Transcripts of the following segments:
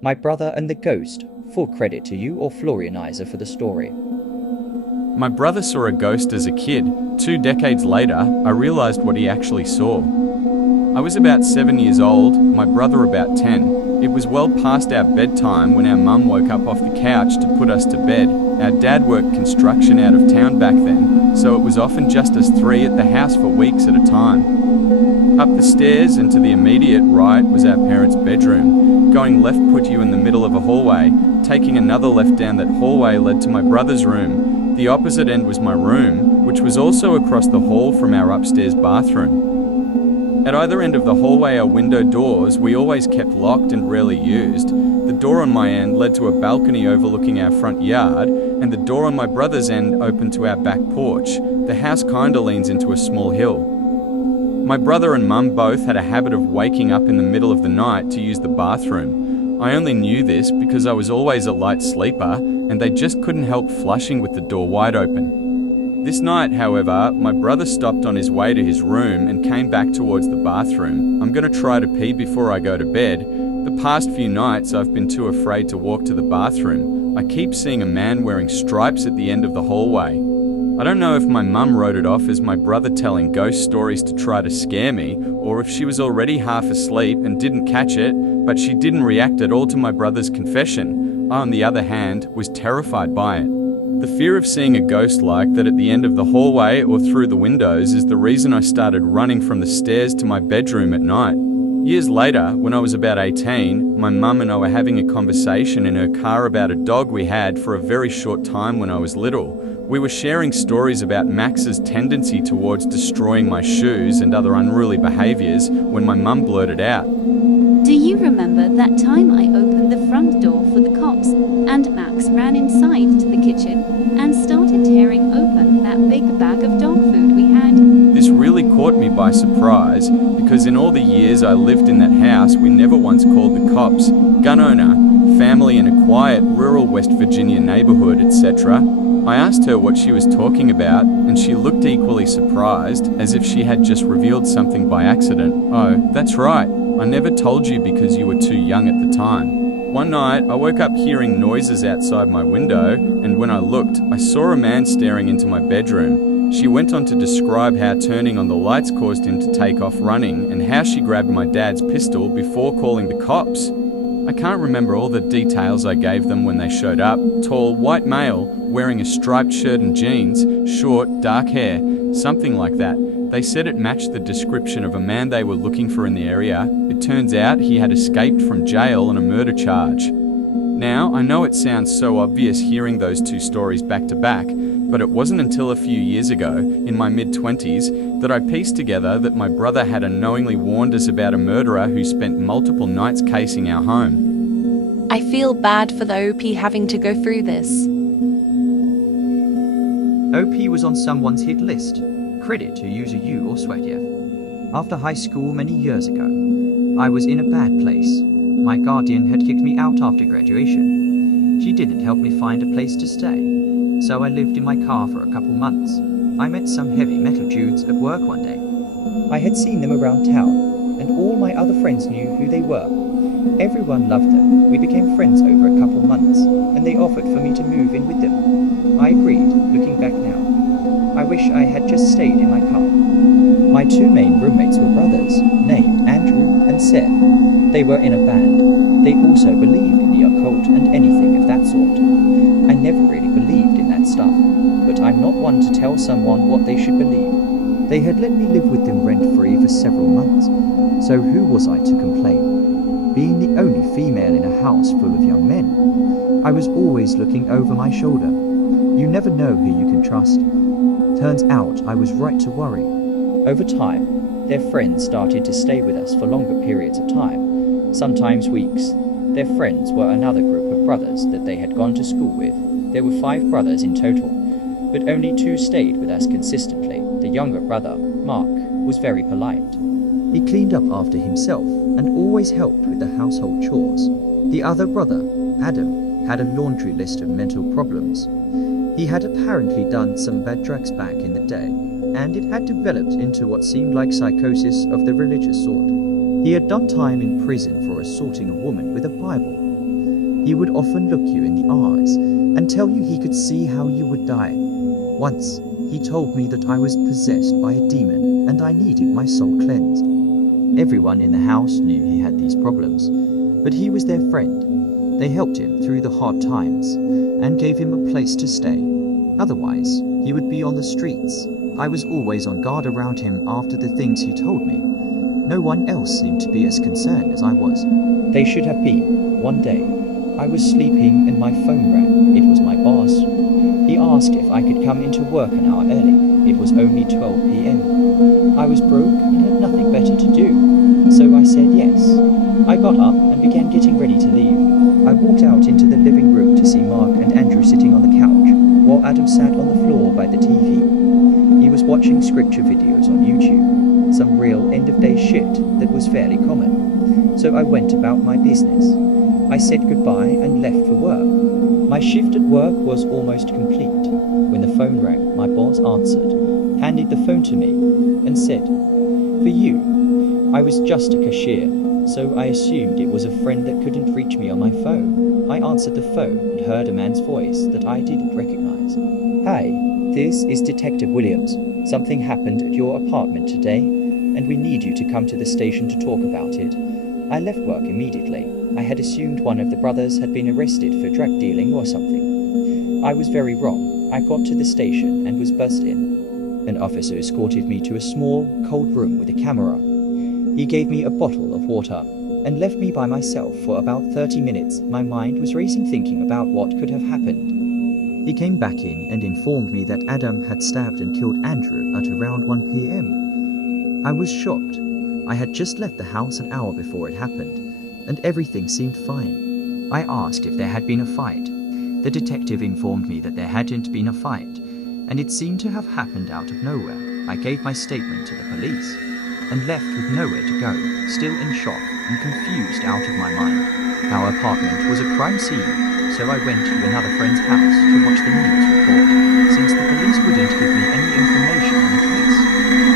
My Brother and the Ghost. Full credit to you or Florianizer for the story. My brother saw a ghost as a kid. 2 decades later, I realized what he actually saw. I was about 7 years old, my brother about 10. It was well past our bedtime when our mum woke up off the couch to put us to bed. Our dad worked construction out of town back then, so it was often just us 3 at the house for weeks at a time. Up the stairs and to the immediate right was our parents' bedroom. Going left put you in the middle of a hallway. Taking another left down that hallway led to my brother's room. The opposite end was my room, which was also across the hall from our upstairs bathroom. At either end of the hallway are window doors we always kept locked and rarely used. The door on my end led to a balcony overlooking our front yard, and the door on my brother's end opened to our back porch. The house kinda leans into a small hill. My brother and mum both had a habit of waking up in the middle of the night to use the bathroom. I only knew this because I was always a light sleeper, and they just couldn't help flushing with the door wide open. This night, however, my brother stopped on his way to his room and came back towards the bathroom. I'm gonna try to pee before I go to bed. The past few nights I've been too afraid to walk to the bathroom. I keep seeing a man wearing stripes at the end of the hallway. I don't know if my mum wrote it off as my brother telling ghost stories to try to scare me, or if she was already half asleep and didn't catch it, but she didn't react at all to my brother's confession. I, on the other hand, was terrified by it. The fear of seeing a ghost like that at the end of the hallway or through the windows is the reason I started running from the stairs to my bedroom at night. Years later, when I was about 18, my mum and I were having a conversation in her car about a dog we had for a very short time when I was little. We were sharing stories about Max's tendency towards destroying my shoes and other unruly behaviours when my mum blurted out, "Do you remember that time I opened the front door for the cops and Max ran inside to the kitchen and started tearing open that big bag of dog food we had?" This really caught me by surprise because in all the years I lived in that house we never once called the cops, gun owner, family in a quiet rural West Virginia neighbourhood, etc. I asked her what she was talking about and she looked equally surprised, as if she had just revealed something by accident. "Oh, that's right. I never told you because you were too young at the time." One night, I woke up hearing noises outside my window, and when I looked, I saw a man staring into my bedroom. She went on to describe how turning on the lights caused him to take off running, and how she grabbed my dad's pistol before calling the cops. I can't remember all the details I gave them when they showed up. Tall, white male, wearing a striped shirt and jeans, short, dark hair, something like that. They said it matched the description of a man they were looking for in the area. It turns out he had escaped from jail on a murder charge. Now, I know it sounds so obvious hearing those two stories back to back, but it wasn't until a few years ago, in my mid-20s, that I pieced together that my brother had unknowingly warned us about a murderer who spent multiple nights casing our home. I feel bad for the OP having to go through this. OP was on someone's hit list. Credit to user you or SweatyEv. After high school many years ago, I was in a bad place. My guardian had kicked me out after graduation. She didn't help me find a place to stay, so I lived in my car for a couple months. I met some heavy metal dudes at work one day. I had seen them around town, and all my other friends knew who they were. Everyone loved them. We became friends over a couple months, and they offered for me to move in with them. I agreed, looking back now. I wish I had just stayed in my car. My two main roommates were brothers, named Andrew and Seth. They were in a band. They also believed in the occult and anything of that sort. I never really believed in that stuff, but I'm not one to tell someone what they should believe. They had let me live with them rent-free for several months, so who was I to complain? Being the only female in a house full of young men, I was always looking over my shoulder. You never know who you can trust. Turns out I was right to worry. Over time, their friends started to stay with us for longer periods of time, sometimes weeks. Their friends were another group of brothers that they had gone to school with. There were 5 brothers in total, but only 2 stayed with us consistently. The younger brother, Mark, was very polite. He cleaned up after himself and always helped with the household chores. The other brother, Adam, had a laundry list of mental problems. He had apparently done some bad drugs back in the day, and it had developed into what seemed like psychosis of the religious sort. He had done time in prison for assaulting a woman with a Bible. He would often look you in the eyes and tell you he could see how you would die. Once, he told me that I was possessed by a demon and I needed my soul cleansed. Everyone in the house knew he had these problems, but he was their friend. They helped him through the hard times and gave him a place to stay. Otherwise, he would be on the streets. I was always on guard around him after the things he told me. No one else seemed to be as concerned as I was. They should have been. One day, I was sleeping and my phone rang. It was my boss. He asked if I could come into work an hour early. It was only 12 p.m. I was broke and had nothing better to do, so I said yes. I got up and began getting ready to leave. I walked out into the living room to see Mark and Andrew sitting on the couch, while Adam sat on the floor by the TV. He was watching scripture videos on YouTube, some real end-of-day shit that was fairly common. So I went about my business. I said goodbye and left for work. My shift at work was almost complete. When the phone rang, my boss answered, handed the phone to me, and said, "For you." I was just a cashier, so I assumed it was a friend that couldn't reach me on my phone. I answered the phone and heard a man's voice that I didn't recognize. "Hi, this is Detective Williams. Something happened at your apartment today, and we need you to come to the station to talk about it." I left work immediately. I had assumed one of the brothers had been arrested for drug dealing or something. I was very wrong. I got to the station and was buzzed in. An officer escorted me to a small, cold room with a camera. He gave me a bottle of water and left me by myself for about 30 minutes. My mind was racing thinking about what could have happened. He came back in and informed me that Adam had stabbed and killed Andrew at around 1 p.m. I was shocked. I had just left the house an hour before it happened, and everything seemed fine. I asked if there had been a fight. The detective informed me that there hadn't been a fight, and it seemed to have happened out of nowhere. I gave my statement to the police and left with nowhere to go, still in shock and confused out of my mind. Our apartment was a crime scene, so I went to another friend's house to watch the news report, since the police wouldn't give me any information on the case.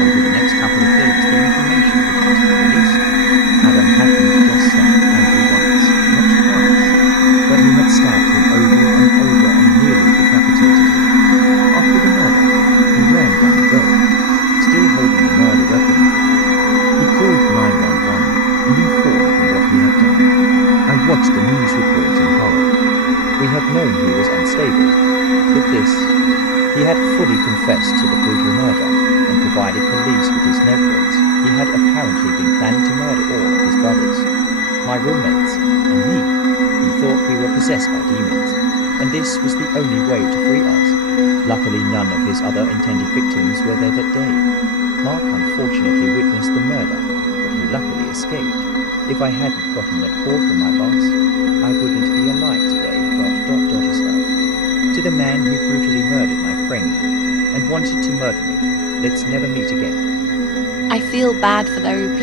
Over the next couple of days, the information began to be released. Adam hadn't just stabbed Andrew once, not twice, but he had stabbed him over and over and nearly decapitated him. After the murder, he ran down the road, still holding the murder weapon. He called 911 and informed them what he had done. I watched the news report in horror. We had known he was unstable, but this, he had fully confessed to the brutal murder and provided police with his notebooks. He had apparently been planning to murder all of his brothers, my roommates, and me. He thought we were possessed by demons, and this was the only way to free us. Luckily, none of his other intended victims were there that day. Mark unfortunately witnessed the murder, but he luckily escaped. If I hadn't gotten that call from my boss, I wouldn't be alive today. As well. To the man who brutally murdered my friend and wanted to murder me, let's never meet again. I feel bad for the OP,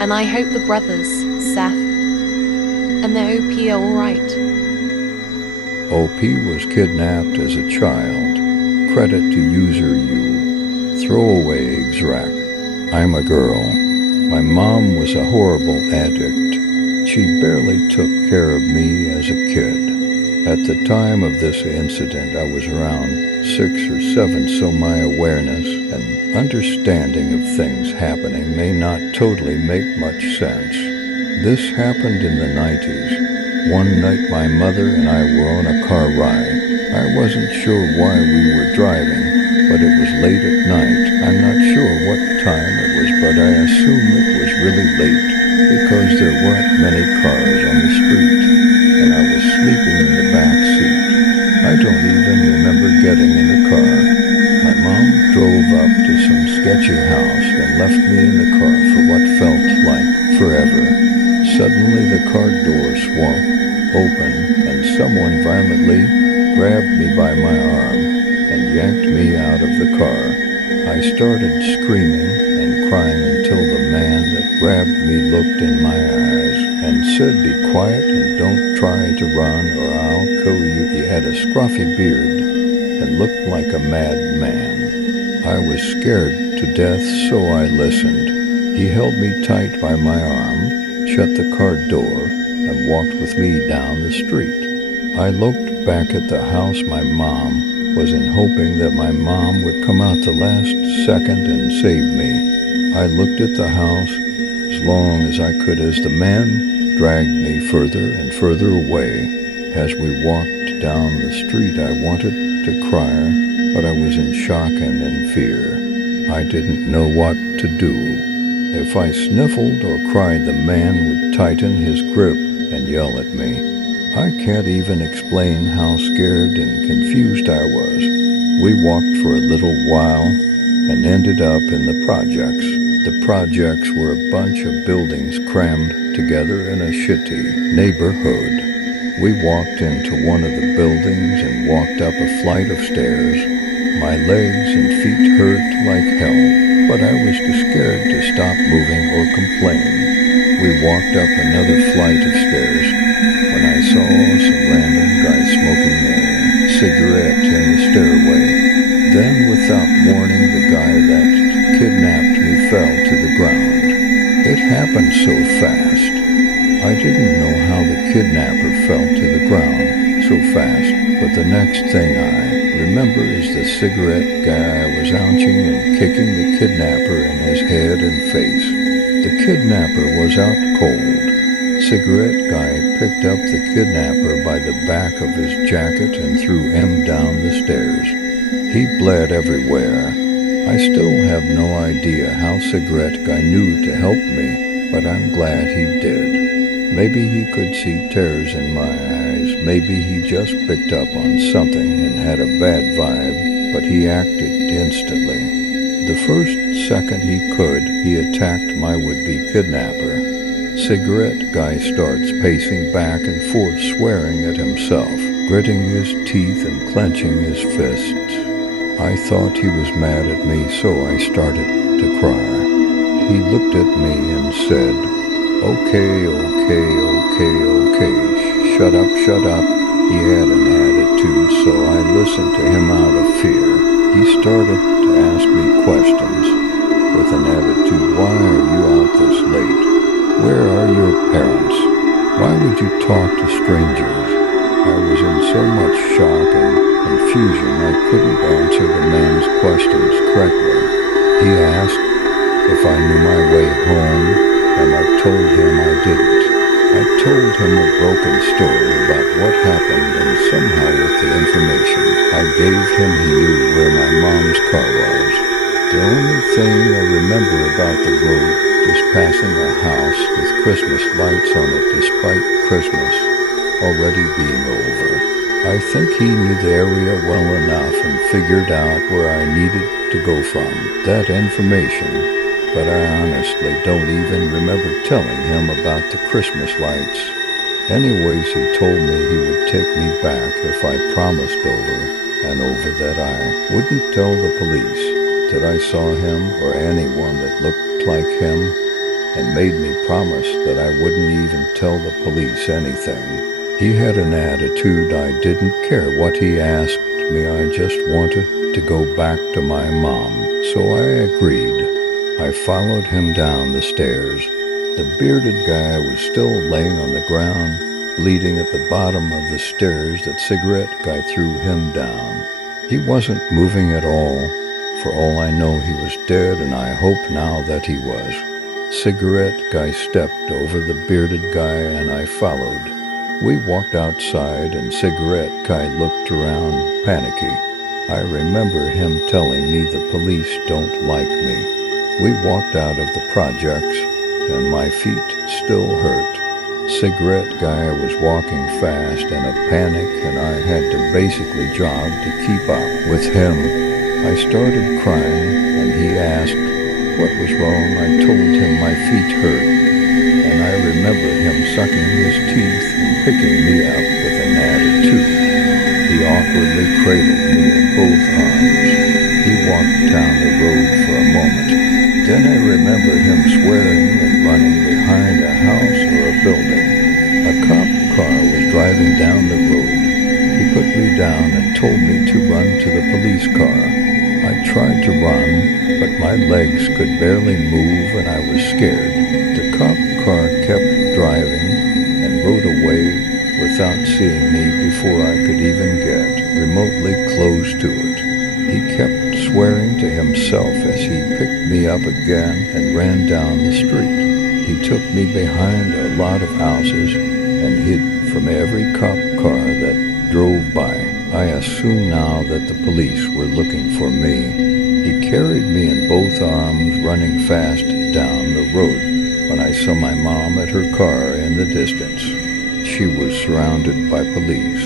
and I hope the brothers, Seth, and the OP are alright. OP was kidnapped as a child. Credit to user U. Throwaway-exrac. I'm a girl. My mom was a horrible addict. She barely took care of me as a kid. At the time of this incident, I was around 6 or 7, so my awareness and understanding of things happening may not totally make much sense. This happened in the 90s. One night my mother and I were on a car ride. I wasn't sure why we were driving, but it was late at night. I'm not sure what time it was, but I assume it was really late because there weren't many cars on the street, and I was sleeping in the back seat. I don't even remember getting in the car. My mom drove up to some sketchy house and left me in the car for what felt like forever. Suddenly the car door swung open and someone violently grabbed me by my arm and yanked me out of the car. I started screaming and crying until the man that grabbed me looked in my eyes and said, "Be quiet and don't try to run or I'll kill you." He had a scruffy beard and looked like a madman. I was scared to death, so I listened. He held me tight by my arm, shut the car door, and walked with me down the street. I looked back at the house my mom was in, hoping that my mom would come out the last second and save me. I looked at the house as long as I could as the man dragged me further and further away. As we walked down the street, I wanted to cry, but I was in shock and in fear. I didn't know what to do. If I sniffled or cried, the man would tighten his grip and yell at me. I can't even explain how scared and confused I was. We walked for a little while and ended up in the projects. The projects were a bunch of buildings crammed together in a shitty neighborhood. We walked into one of the buildings and walked up a flight of stairs. My legs and feet hurt like hell, but I was too scared to stop moving or complain. We walked up another flight of stairs when I saw some random guy smoking a cigarette in the stairway. Then, without warning, the guy that kidnapped me fell to the ground. It happened so fast. I didn't know how the kidnapper fell to the ground so fast, but the next thing I remember is the cigarette guy was ouching and kicking the kidnapper in his head and face. The kidnapper was out cold. Cigarette guy picked up the kidnapper by the back of his jacket and threw him down the stairs. He bled everywhere. I still have no idea how cigarette guy knew to help me, but I'm glad he did. Maybe he could see tears in my eyes. Maybe he just picked up on something and had a bad vibe, but he acted instantly. The first second he could, he attacked my would-be kidnapper. Cigarette guy starts pacing back and forth, swearing at himself, gritting his teeth and clenching his fists. I thought he was mad at me, so I started to cry. He looked at me and said, Okay, shut up. He had an attitude, so I listened to him out of fear. He started to ask me questions with an attitude. Why are you out this late? Where are your parents? Why would you talk to strangers? I was in so much shock and confusion I couldn't answer the man's questions correctly. He asked if I knew my way home, and I told him I didn't. I told him a broken story about what happened, and somehow with the information I gave him, he knew where my mom's car was. The only thing I remember about the road is passing a house with Christmas lights on it despite Christmas already being over. I think he knew the area well enough and figured out where I needed to go from that information. But I honestly don't even remember telling him about the Christmas lights. Anyways, he told me he would take me back if I promised over and over that I wouldn't tell the police that I saw him or anyone that looked like him, and made me promise that I wouldn't even tell the police anything. He had an attitude. I didn't care what he asked me. I just wanted to go back to my mom, so I agreed. I followed him down the stairs. The bearded guy was still laying on the ground, bleeding at the bottom of the stairs that cigarette guy threw him down. He wasn't moving at all. For all I know, he was dead, and I hope now that he was. Cigarette guy stepped over the bearded guy, and I followed. We walked outside, and cigarette guy looked around, panicky. I remember him telling me the police don't like me. We walked out of the projects, and my feet still hurt. Cigarette guy was walking fast in a panic, and I had to basically jog to keep up with him. I started crying, and he asked what was wrong. I told him my feet hurt, and I remember him sucking his teeth and picking me up with an attitude. He awkwardly cradled me in both arms. He walked down the road for a moment. Then I remember him swearing and running behind a house or a building. A cop car was driving down the road. He put me down and told me to run to the police car. I tried to run, but my legs could barely move and I was scared. The cop car kept driving and rode away started seeing me before I could even get remotely close to it. He kept swearing to himself as he picked me up again and ran down the street. He took me behind a lot of houses and hid from every cop car that drove by. I assume now that the police were looking for me. He carried me in both arms, running fast down the road when I saw my mom at her car in the distance. She was surrounded by police.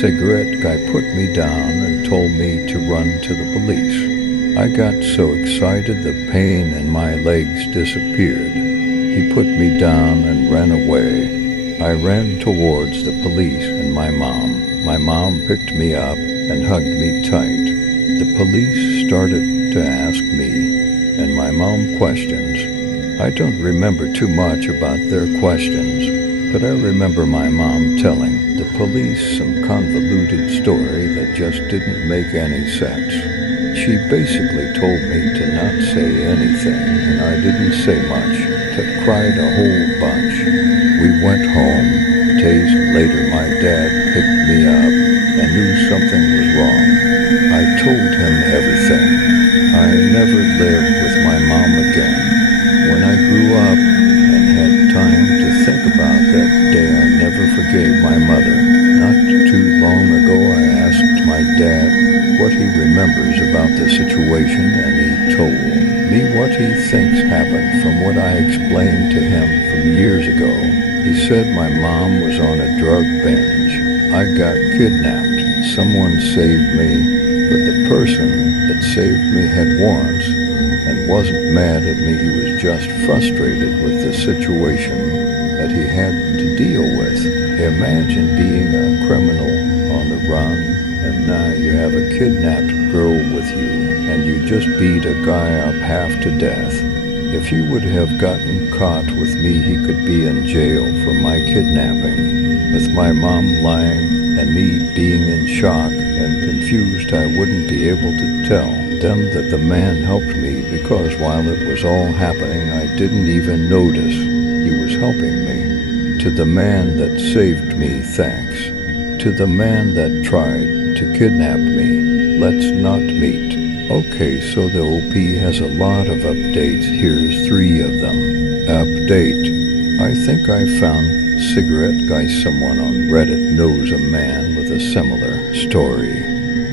Cigarette guy put me down and told me to run to the police. I got so excited the pain in my legs disappeared. He put me down and ran away. I ran towards the police and my mom. My mom picked me up and hugged me tight. The police started to ask me and my mom questions. I don't remember too much about their questions, but I remember my mom telling the police some convoluted story that just didn't make any sense. She basically told me to not say anything, and I didn't say much, but cried a whole bunch. We went home. Days later, my dad picked me up and knew something was wrong. I told him everything. I never lived with my mom again. When I grew up and had time to think about that day, I never forgave my mother. Not too long ago, I asked my dad what he remembers about the situation, and he told me what he thinks happened from what I explained to him from years ago. He said my mom was on a drug binge. I got kidnapped. Someone saved me, but the person that saved me had warrants and wasn't mad at me. He was just frustrated with the situation that he had to deal with. Imagine being a criminal on the run, and now you have a kidnapped girl with you, and you just beat a guy up half to death. If he would have gotten caught with me, he could be in jail for my kidnapping. With my mom lying and me being in shock and confused, I wouldn't be able to tell them that the man helped me, because while it was all happening, I didn't even notice he was helping me. To the man that saved me, thanks. To the man that tried to kidnap me, let's not meet. Okay, so the OP has a lot of updates. Here's 3 of them. Update. I think I found cigarette guy. Someone on Reddit knows a man with a similar story.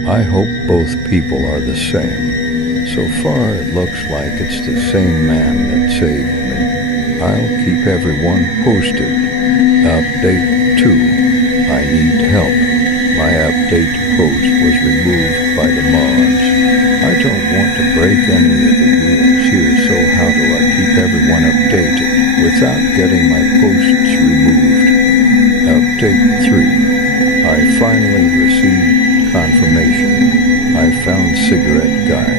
I hope both people are the same. So far it looks like it's the same man that saved me. I'll keep everyone posted. Update 2. I need help. My update post was removed by the mods. I don't want to break any of the rules here, so how do I keep everyone updated without getting my posts removed? Update 3. I finally received confirmation. I found cigarette guy.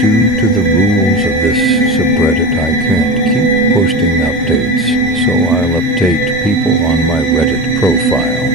Due to the rules of this subreddit, I can't keep posting updates, so I'll update people on my Reddit profile.